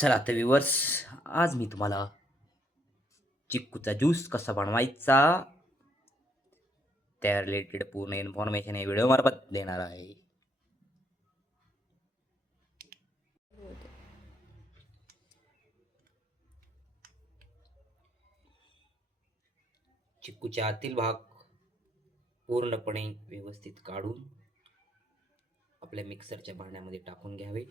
चला तर व्ह्यूअर्स, आज मी तुम्हाला चिक्कूचा ज्यूस कसा बनवायचा त्या रिलेटेड पूर्ण इन्फॉर्मेशन या व्हिडिओ मार्फत देणार आहे. चिक्कूच्या आतील भाग पूर्णपणे व्यवस्थित काढून आपल्या मिक्सरच्या भांड्यामध्ये टाकून घ्यावे.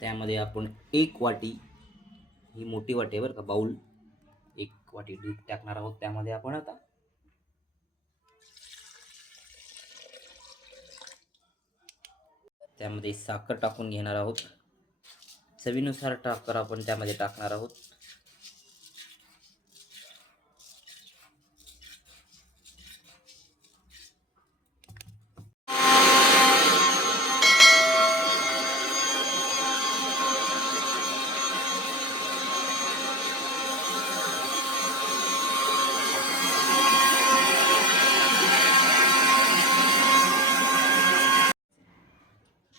त्यामध्ये आपण एक वाटी, ही मोठी वाटी बरं का, बाउल, एक वाटी दूध टाकणार आहोत. त्यामध्ये आपण आता त्यामध्ये साखर टाकून घेणार आहोत. चवीनुसार साखर आपण त्यामध्ये टाकणार आहोत.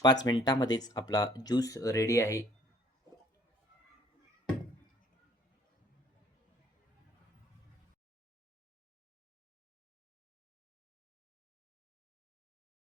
पाच मिनिटांमध्येच आपला ज्यूस रेडी आहे.